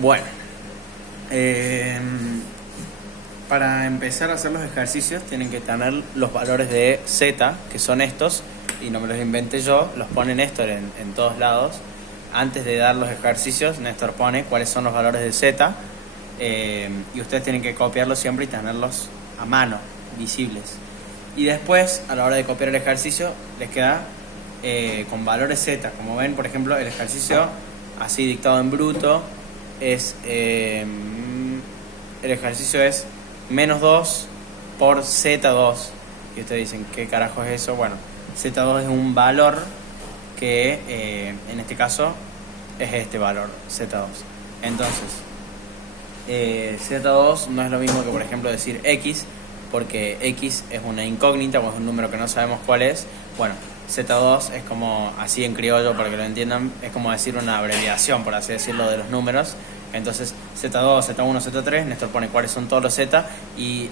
Bueno, eh, para empezar a hacer los ejercicios tienen que tener los valores de Z, que son estos, y no me los inventé yo, los pone Néstor en todos lados. Antes de dar los ejercicios, Néstor pone cuáles son los valores de Z, y ustedes tienen que copiarlos siempre y tenerlos a mano, visibles. Y después, a la hora de copiar el ejercicio, les queda con valores Z. Como ven, por ejemplo, el ejercicio así dictado en bruto es el ejercicio es menos 2 por Z2. Y ustedes dicen, ¿qué carajo es eso? Bueno, Z2 es un valor que en este caso es este valor, Z2. Entonces, Z2 no es lo mismo que, por ejemplo, decir X, porque X es una incógnita o es un número que no sabemos cuál es. Bueno, Z2 es como, así en criollo para que lo entiendan, es como decir una abreviación, por así decirlo, de los números. Entonces Z2, Z1, Z3, Néstor pone cuáles son todos los Z y,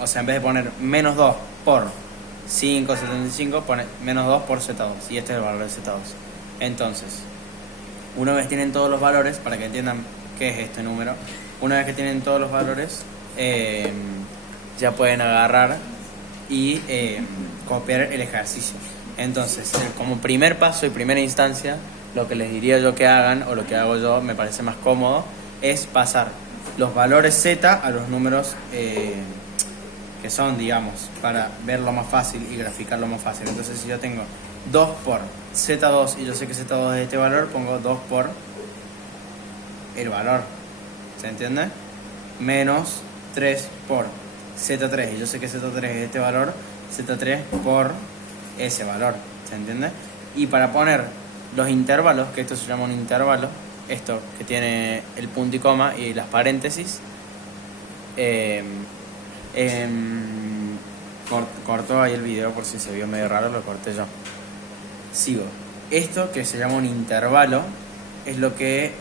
o sea, en vez de poner menos 2 por 5,75, pone menos 2 por Z2 y este es el valor de Z2. Entonces, una vez tienen todos los valores, para que entiendan qué es este número, una vez que tienen todos los valores, ya pueden agarrar y copiar el ejercicio. Entonces, como primer paso y primera instancia, lo que les diría yo que hagan, o lo que hago yo, me parece más cómodo, es pasar los valores Z a los números que son, digamos, para verlo más fácil y graficarlo más fácil. Entonces, si yo tengo 2 por Z2 y yo sé que Z2 es este valor, pongo 2 por el valor, ¿se entiende? Menos 3 por Z3 y yo sé que Z3 es este valor, Z3 por ese valor, ¿se entiende? Y para poner los intervalos, que esto se llama un intervalo, esto que tiene el punto y coma y las paréntesis, corto ahí el video por si se vio medio raro, lo corté yo. Sigo. Esto que se llama un intervalo es lo que,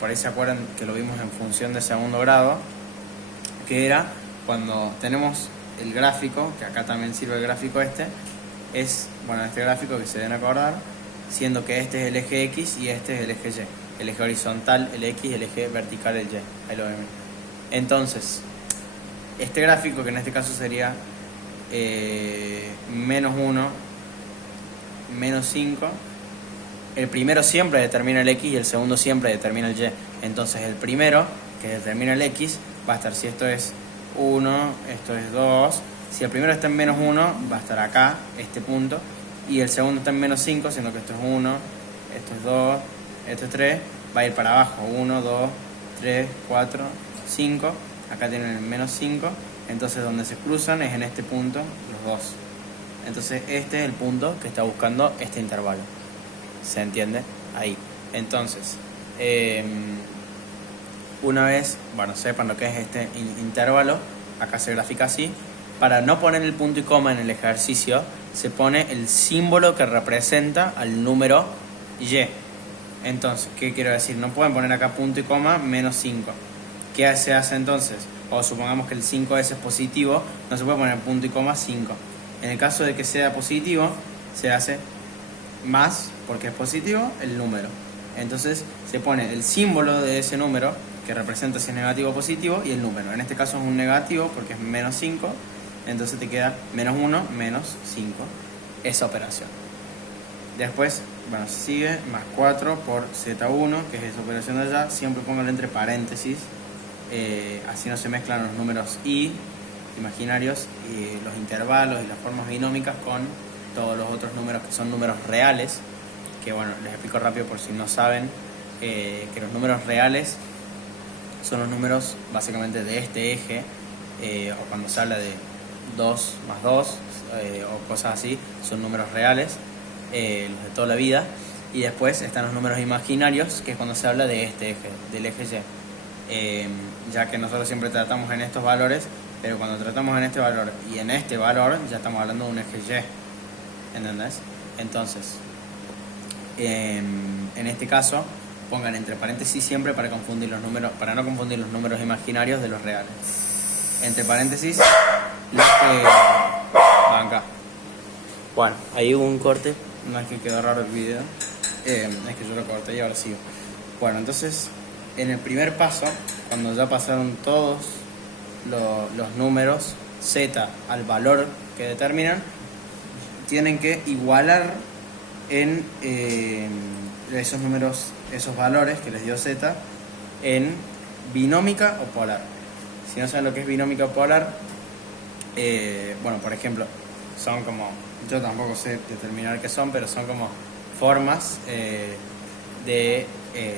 por ahí se acuerdan que lo vimos en función de segundo grado, que era cuando tenemos el gráfico, que acá también sirve el gráfico este gráfico que se deben acordar, siendo que este es el eje X y este es el eje Y. El eje horizontal, el X, y el eje vertical, el Y. Ahí lo ven. Entonces, este gráfico, que en este caso sería menos 1, menos 5, el primero siempre determina el X y el segundo siempre determina el Y. Entonces, el primero, que determina el X, va a estar, si esto es 1, esto es 2. Si el primero está en menos 1, va a estar acá, este punto. Y el segundo está en menos 5, siendo que esto es 1, esto es 2, esto es 3. Va a ir para abajo, 1, 2, 3, 4, 5. Acá tienen el menos 5. Entonces, donde se cruzan es en este punto, los dos. Entonces, este es el punto que está buscando este intervalo. ¿Se entiende? Ahí. Entonces, una vez, sepan lo que es este intervalo, acá se grafica así. Para no poner el punto y coma en el ejercicio, se pone el símbolo que representa al número Y. Entonces, ¿qué quiero decir? No pueden poner acá punto y coma menos 5. ¿Qué se hace entonces? O supongamos que el 5S es positivo, no se puede poner punto y coma 5. En el caso de que sea positivo, se hace más, porque es positivo, el número. Entonces, se pone el símbolo de ese número, que representa si es negativo o positivo, y el número. En este caso es un negativo, porque es menos 5. Entonces te queda menos 1, menos 5, esa operación. Después, sigue más 4 por Z1, que es esa operación de allá. Siempre póngalo entre paréntesis, así no se mezclan los números imaginarios y los intervalos y las formas binómicas con todos los otros números que son números reales. Que les explico rápido por si no saben, que los números reales son los números básicamente de este eje, o cuando se habla de 2 más 2 o cosas así, son números reales, los de toda la vida. Y después están los números imaginarios, que es cuando se habla de este eje, del eje Y, ya que nosotros siempre tratamos en estos valores, pero cuando tratamos en este valor y en este valor ya estamos hablando de un eje Y, ¿entendés? Entonces, en este caso pongan entre paréntesis siempre para confundir los números, para no confundir los números imaginarios de los reales. Entre paréntesis los que van acá. Bueno, ahí hubo un corte, no es que quedó raro el video, es que yo lo corté y ahora sigo. Bueno, entonces en el primer paso, cuando ya pasaron todos los números z al valor que determinan, tienen que igualar en esos números, esos valores que les dio z, en binómica o polar. Si no saben lo que es binómica o polar, bueno, por ejemplo, son como, yo tampoco sé determinar qué son, pero son como formas de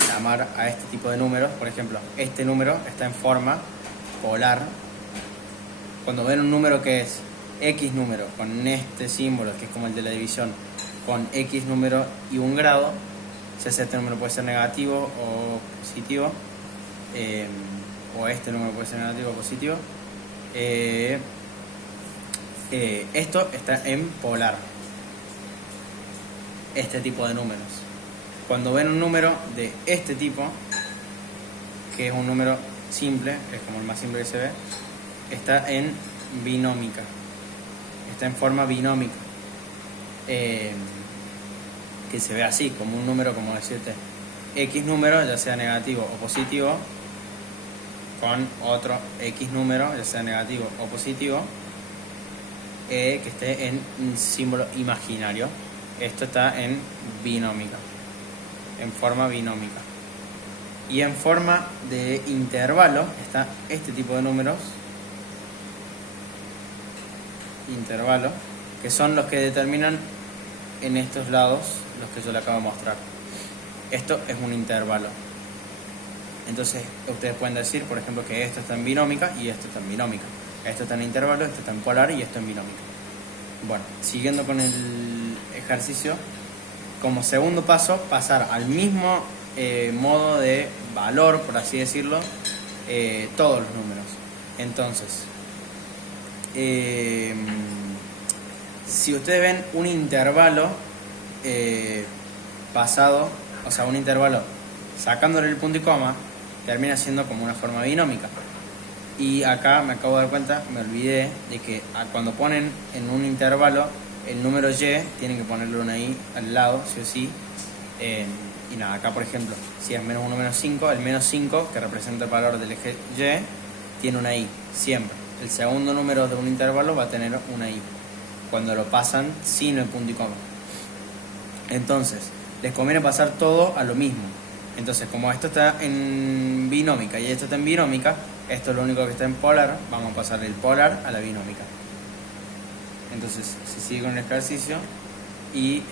llamar a este tipo de números. Por ejemplo, este número está en forma polar. Cuando ven un número que es X número con este símbolo, que es como el de la división, con X número y un grado, si este número puede ser negativo o positivo, o este número puede ser negativo o positivo, esto está en polar, este tipo de números. Cuando ven un número de este tipo, que es un número simple, es como el más simple que se ve, está en binómica, está en forma binómica, que se ve así, como un número, como decirte, X número, ya sea negativo o positivo, con otro X número, ya sea negativo o positivo, que esté en un símbolo imaginario. Esto está en binómica, en forma binómica. Y en forma de intervalo está este tipo de números, intervalo, que son los que determinan en estos lados, los que yo le acabo de mostrar. Esto es un intervalo. Entonces ustedes pueden decir, por ejemplo, que esto está en binómica y esto está en binómica. Esto está en intervalo, esto está en polar y esto en binómica. Bueno, siguiendo con el ejercicio, como segundo paso, pasar al mismo modo de valor, por así decirlo, todos los números. Entonces, si ustedes ven un intervalo pasado, o sea, un intervalo sacándole el punto y coma, termina siendo como una forma binómica. Y acá me acabo de dar cuenta, me olvidé de que cuando ponen en un intervalo el número y, tienen que ponerle una i al lado, sí o sí. Y nada, acá por ejemplo, si es menos 1 menos 5, el menos 5, que representa el valor del eje y, tiene una i, siempre. El segundo número de un intervalo va a tener una i, cuando lo pasan sin el punto y coma. Entonces, les conviene pasar todo a lo mismo. Entonces, como esto está en binómica y esto está en binómica, esto es lo único que está en polar, vamos a pasar el polar a la binómica. Entonces, se sigue con el ejercicio y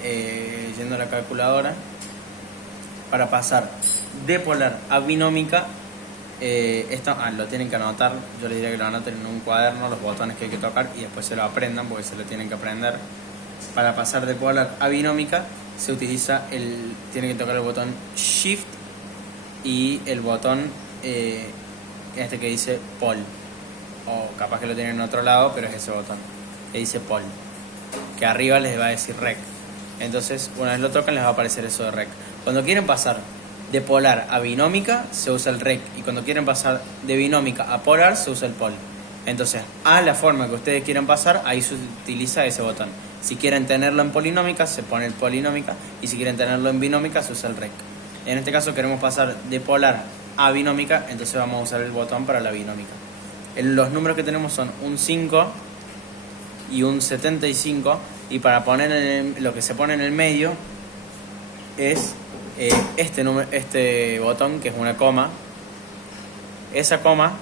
yendo a la calculadora, para pasar de polar a binómica, esto lo tienen que anotar. Yo les diría que lo anoten en un cuaderno, los botones que hay que tocar, y después se lo aprendan porque se lo tienen que aprender. Para pasar de polar a binómica se utiliza tienen que tocar el botón Shift y el botón este que dice Pol, o capaz que lo tienen en otro lado, pero es ese botón que dice Pol, que arriba les va a decir Rec. Entonces, una vez lo tocan, les va a aparecer eso de Rec. Cuando quieren pasar de polar a binómica, se usa el Rec, y cuando quieren pasar de binómica a polar, se usa el Pol. Entonces, a la forma que ustedes quieran pasar, ahí se utiliza ese botón. Si quieren tenerlo en polinómica, se pone el polinómica, y si quieren tenerlo en binómica, se usa el Rec. En este caso queremos pasar de polar a binómica, entonces vamos a usar el botón para la binómica. Los números que tenemos son un 5 y un 75, y para poner lo que se pone en el medio es este botón, que es una coma. Esa coma,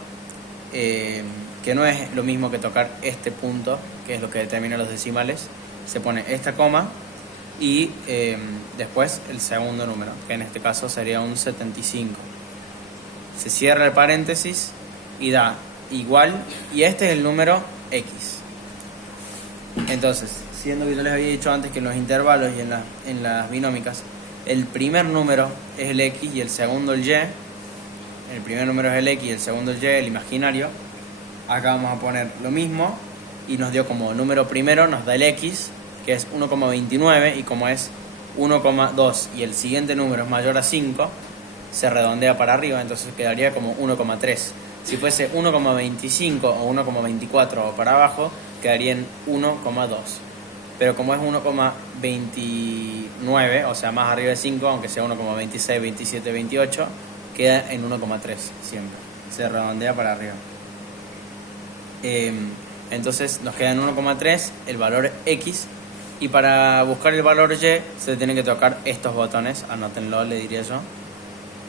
que no es lo mismo que tocar este punto, que es lo que determina los decimales, se pone esta coma y después el segundo número, que en este caso sería un 75. Se cierra el paréntesis y da igual, y este es el número X. Entonces, siendo que yo les había dicho antes que en los intervalos y en las binómicas, el primer número es el X y el segundo el Y. El primer número es el X y el segundo el Y, el imaginario. Acá vamos a poner lo mismo, y nos dio como número primero, nos da el X, que es 1,29, y como es 1,2 y el siguiente número es mayor a 5, se redondea para arriba, entonces quedaría como 1,3. Si fuese 1,25 o 1,24 o para abajo, quedaría en 1,2. Pero como es 1,29, o sea, más arriba de 5, aunque sea 1,26, 27, 28, queda en 1,3 siempre. Se redondea para arriba. Entonces nos queda en 1,3 el valor X. Y para buscar el valor Y se tienen que tocar estos botones. Anótenlo, le diría yo.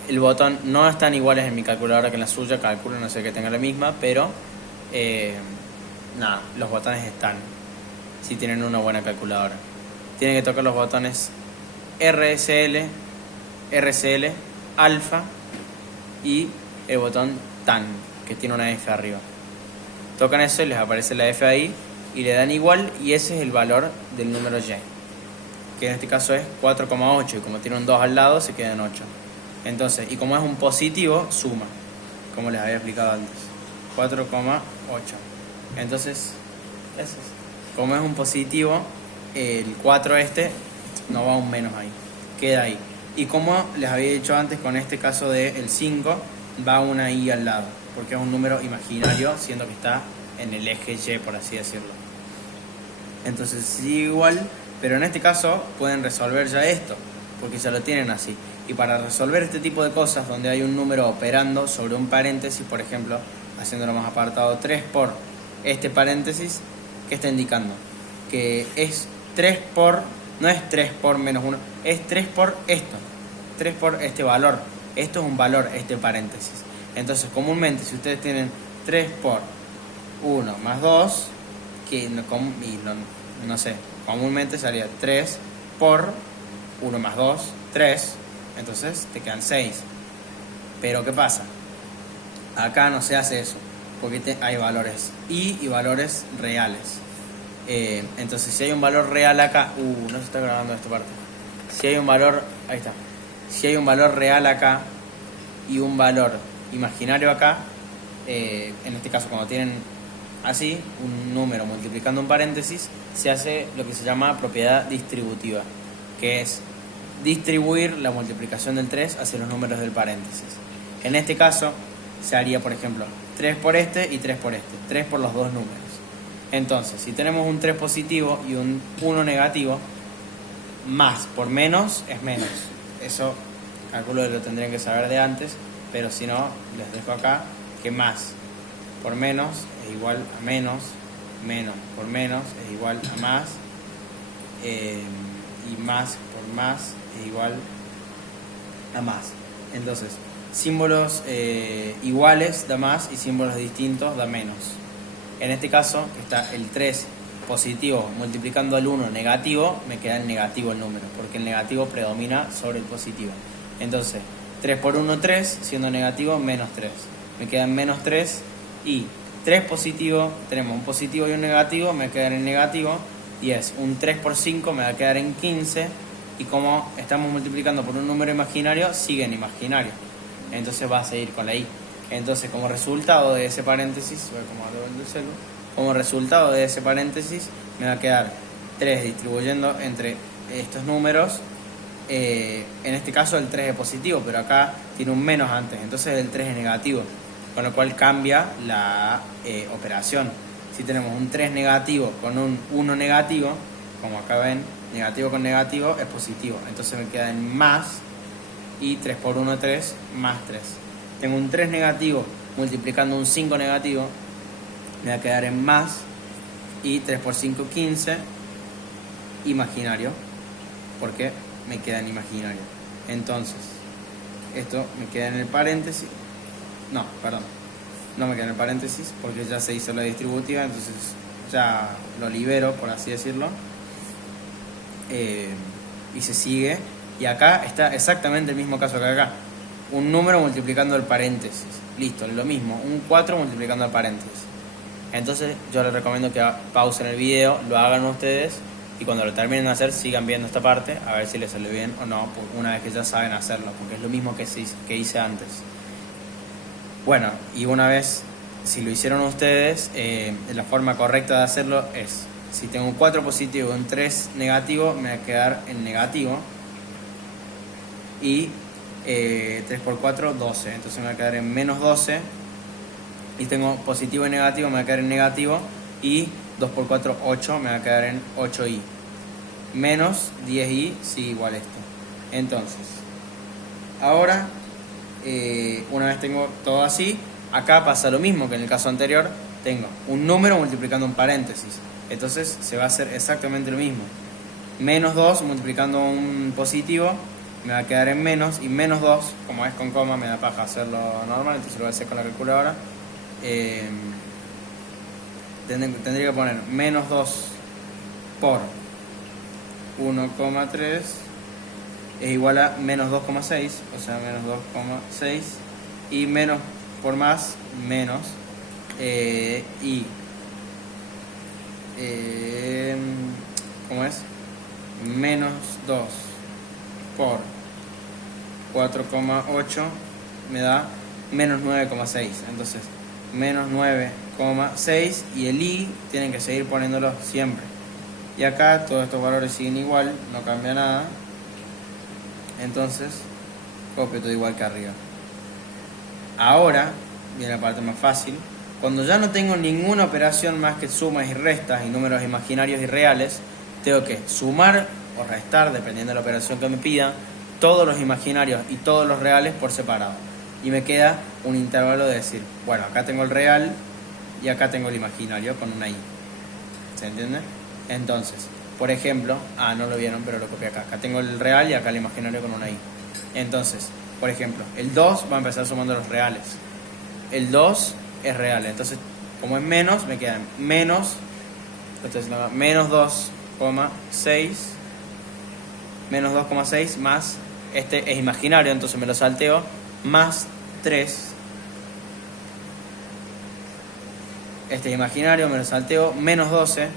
El botón no están iguales en mi calculadora que en la suya. Calculo, no sé que tenga la misma, pero nada, los botones están. Si tienen una buena calculadora. Tienen que tocar los botones RSL, alfa y el botón TAN, que tiene una F arriba. Tocan eso y les aparece la F ahí y le dan igual, y ese es el valor del número Y, que en este caso es 4,8, y como tiene un 2 al lado se queda en 8. Entonces, y como es un positivo, suma, como les había explicado antes, 4,8. Entonces, eso es. Como es un positivo, el 4 no va un menos ahí, queda ahí. Y como les había dicho antes, con este caso del 5 va una I al lado, porque es un número imaginario, siendo que está en el eje Y, por así decirlo. Entonces sí, igual, pero en este caso pueden resolver ya esto, porque ya lo tienen así. Y para resolver este tipo de cosas, donde hay un número operando sobre un paréntesis, por ejemplo, haciéndolo más apartado, 3 por este paréntesis, ¿qué está indicando? Que es 3 por, no es 3 por menos 1, es 3 por esto, 3 por este valor. Esto es un valor, este paréntesis. Entonces, comúnmente, si ustedes tienen 3 por 1 más 2, que no sé, comúnmente sería 3 por 1 más 2, 3, entonces te quedan 6. Pero ¿qué pasa? Acá no se hace eso, porque hay valores y valores reales. Entonces, si hay un valor real acá, no se está grabando esta parte. Si hay un valor, ahí está. Si hay un valor real acá y un valor imaginario acá, en este caso cuando tienen así un número multiplicando un paréntesis, se hace lo que se llama propiedad distributiva, que es distribuir la multiplicación del 3 hacia los números del paréntesis. En este caso se haría, por ejemplo, 3 por este y 3 por este, 3 por los dos números. Entonces, si tenemos un 3 positivo y un 1 negativo, más por menos es menos. Eso calculo que lo tendrían que saber de antes, pero si no, les dejo acá que más por menos es igual a menos, menos por menos es igual a más, y más por más es igual a más. Entonces, símbolos iguales da más y símbolos distintos da menos. En este caso, que está el 3 positivo multiplicando al 1 negativo, me queda en negativo el número, porque el negativo predomina sobre el positivo. Entonces, 3 por 1, 3, siendo negativo, menos 3. Me quedan menos 3 y 3 positivo, tenemos un positivo y un negativo, me quedan en negativo, y es un 3 por 5, me va a quedar en 15, y como estamos multiplicando por un número imaginario, sigue en imaginario. Entonces va a seguir con la I. Entonces, como resultado de ese paréntesis, voy a acomodar el celu, como resultado de ese paréntesis, me va a quedar 3 distribuyendo entre estos números. En este caso el 3 es positivo, pero acá tiene un menos antes, entonces el 3 es negativo, con lo cual cambia la operación. Si tenemos un 3 negativo con un 1 negativo, como acá ven, negativo con negativo es positivo, entonces me queda en más, y 3 por 1, 3, más 3. Tengo un 3 negativo multiplicando un 5 negativo, me va a quedar en más, y 3 por 5, 15, imaginario, porque me queda en imaginario. Entonces, esto me queda en el paréntesis, no me queda en el paréntesis, porque ya se hizo la distributiva, entonces ya lo libero, por así decirlo, y se sigue. Y acá está exactamente el mismo caso que acá, un número multiplicando el paréntesis, listo, lo mismo, un 4 multiplicando el paréntesis. Entonces yo les recomiendo que pausen el video, lo hagan ustedes, y cuando lo terminen de hacer sigan viendo esta parte a ver si les sale bien o no, una vez que ya saben hacerlo, porque es lo mismo que hice antes. Bueno, y una vez, si lo hicieron ustedes, la forma correcta de hacerlo es, si tengo un 4 positivo y un 3 negativo, me va a quedar en negativo, y 3 por 4, 12, entonces me va a quedar en menos 12, y tengo positivo y negativo, me va a quedar en negativo, y 2 por 4, 8, me va a quedar en 8i, menos 10i, sí, igual esto. Entonces, ahora una vez tengo todo así, acá pasa lo mismo que en el caso anterior, tengo un número multiplicando un paréntesis, entonces se va a hacer exactamente lo mismo. Menos 2 multiplicando un positivo me va a quedar en menos, y menos 2, como es con coma, me da paja hacerlo normal, entonces lo voy a hacer con la calculadora. Tendría que poner menos 2 por 1,3 es igual a menos 2,6, o sea, menos 2,6, y menos por más, menos, y ¿cómo es? Menos 2 por 4,8 me da menos 9,6, entonces menos 9,6, y el i tienen que seguir poniéndolo siempre, y acá todos estos valores siguen igual, no cambia nada, entonces copio todo igual que arriba. Ahora viene la parte más fácil. Cuando ya no tengo ninguna operación más que sumas y restas y números imaginarios y reales, tengo que sumar o restar, dependiendo de la operación que me pida, todos los imaginarios y todos los reales por separado. Y me queda un intervalo de decir, bueno, acá tengo el real y acá tengo el imaginario con una i. ¿Se entiende? Entonces, por ejemplo, no lo vieron, pero lo copié acá. Acá tengo el real y acá el imaginario con una i. Entonces, por ejemplo, el 2 va a empezar sumando los reales. El 2 es real, entonces, como es menos, me quedan menos 2,6, menos 2,6 más, este es imaginario, entonces me lo salteo, más 3, este es imaginario, me lo salteo, menos 12,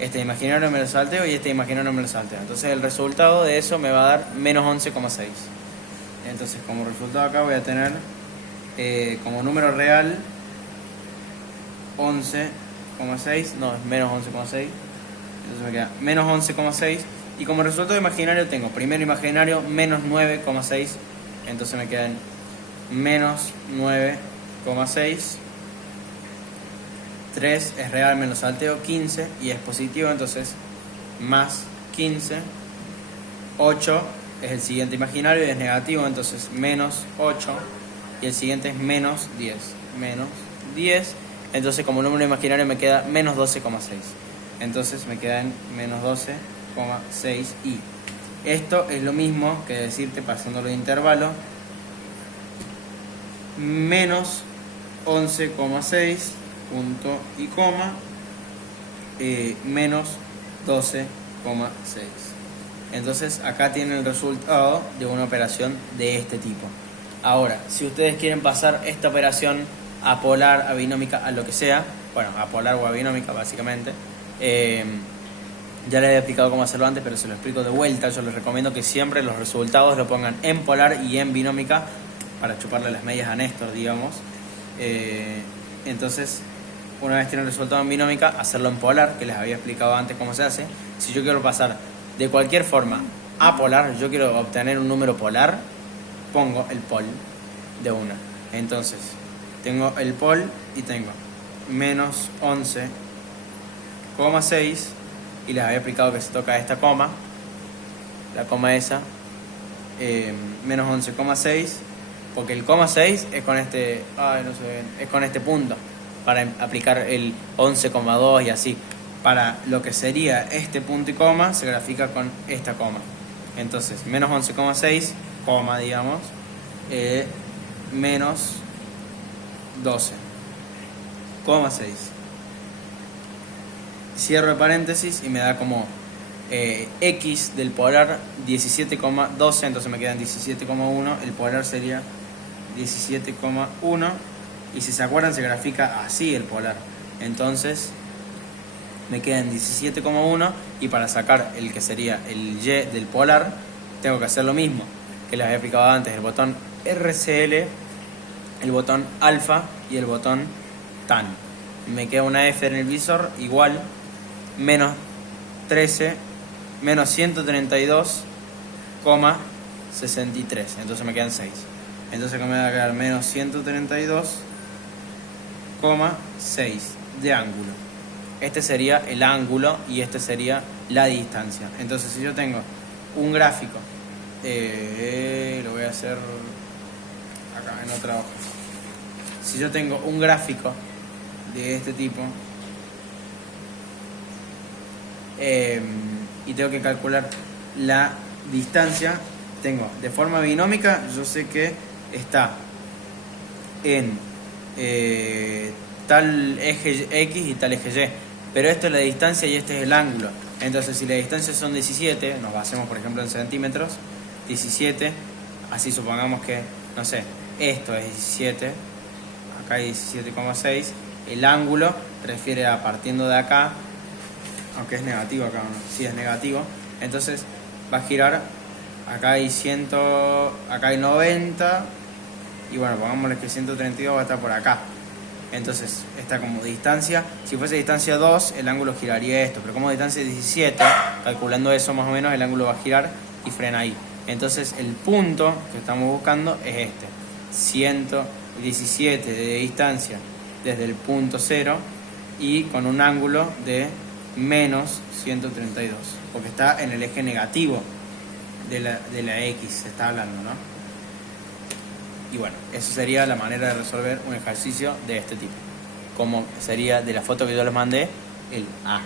este imaginario me lo salteo y este imaginario me lo salteo. Entonces el resultado de eso me va a dar menos 11,6. Entonces como resultado acá voy a tener como número real 11,6, no, es menos 11,6. Entonces me queda menos 11,6. Y como resultado imaginario tengo primero imaginario menos 9,6. Entonces me quedan menos 9,6. 3 es real, me lo salteo, 15 y es positivo, entonces más 15. 8 es el siguiente imaginario y es negativo, entonces menos 8, y el siguiente es menos 10. Menos 10, entonces como número imaginario me queda menos 12,6. Entonces me queda en menos 12,6 y esto es lo mismo que decirte, pasándolo de intervalo, menos 11,6 punto y coma, menos 12,6. Entonces acá tienen el resultado de una operación de este tipo. Ahora, si ustedes quieren pasar esta operación a polar, a binómica, a lo que sea, bueno, a polar o a binómica básicamente, ya les he explicado cómo hacerlo antes, pero se lo explico de vuelta. Yo les recomiendo que siempre los resultados lo pongan en polar y en binómica para chuparle las medias a Néstor, digamos. Entonces, una vez tienen el resultado en binómica, hacerlo en polar, que les había explicado antes cómo se hace. Si yo quiero pasar de cualquier forma a polar, yo quiero obtener un número polar, pongo el pol de una. Entonces, tengo el pol y tengo menos 11,6, y les había explicado que se toca esta coma, la coma esa, menos 11,6, porque el coma 6 es con este, no sé bien, es con este punto, para aplicar el 11,2 y así. Para lo que sería este punto y coma, se grafica con esta coma. Entonces, menos 11,6, coma, digamos, menos 12,6. Cierro el paréntesis y me da como x del polar 17,12, entonces me quedan 17,1. El polar sería 17,1. Y si se acuerdan, se grafica así el polar. Entonces me quedan 17,1, y para sacar el que sería el y del polar tengo que hacer lo mismo que les había explicado antes: el botón RCL, el botón alfa y el botón tan. Me queda una F en el visor igual menos 13, menos 132,63. Entonces me quedan 6. Entonces me va a quedar menos 132,6 de ángulo. Este sería el ángulo y este sería la distancia. Entonces, si yo tengo un gráfico Lo voy a hacer acá en otra hoja. Si yo tengo un gráfico de este tipo y tengo que calcular la distancia, tengo de forma binómica, yo sé que está en tal eje X y tal eje Y, pero esto es la distancia y este es el ángulo. Entonces, si la distancia son 17, nos basemos por ejemplo en centímetros, 17, así supongamos que, no sé, esto es 17, acá hay 17,6, el ángulo refiere a partiendo de acá, aunque es negativo acá, ¿no? Sí es negativo, entonces va a girar, acá hay 100, acá hay 90, y bueno, pongámosle que 132 va a estar por acá. Entonces, esta como distancia, si fuese distancia 2, el ángulo giraría esto, pero como distancia 17, calculando eso más o menos, el ángulo va a girar y frena ahí. Entonces, el punto que estamos buscando es este, 117 de distancia desde el punto 0 y con un ángulo de menos 132, porque está en el eje negativo de la X, se está hablando, ¿no? Y bueno, eso sería la manera de resolver un ejercicio de este tipo. Como sería de la foto que yo les mandé, el A.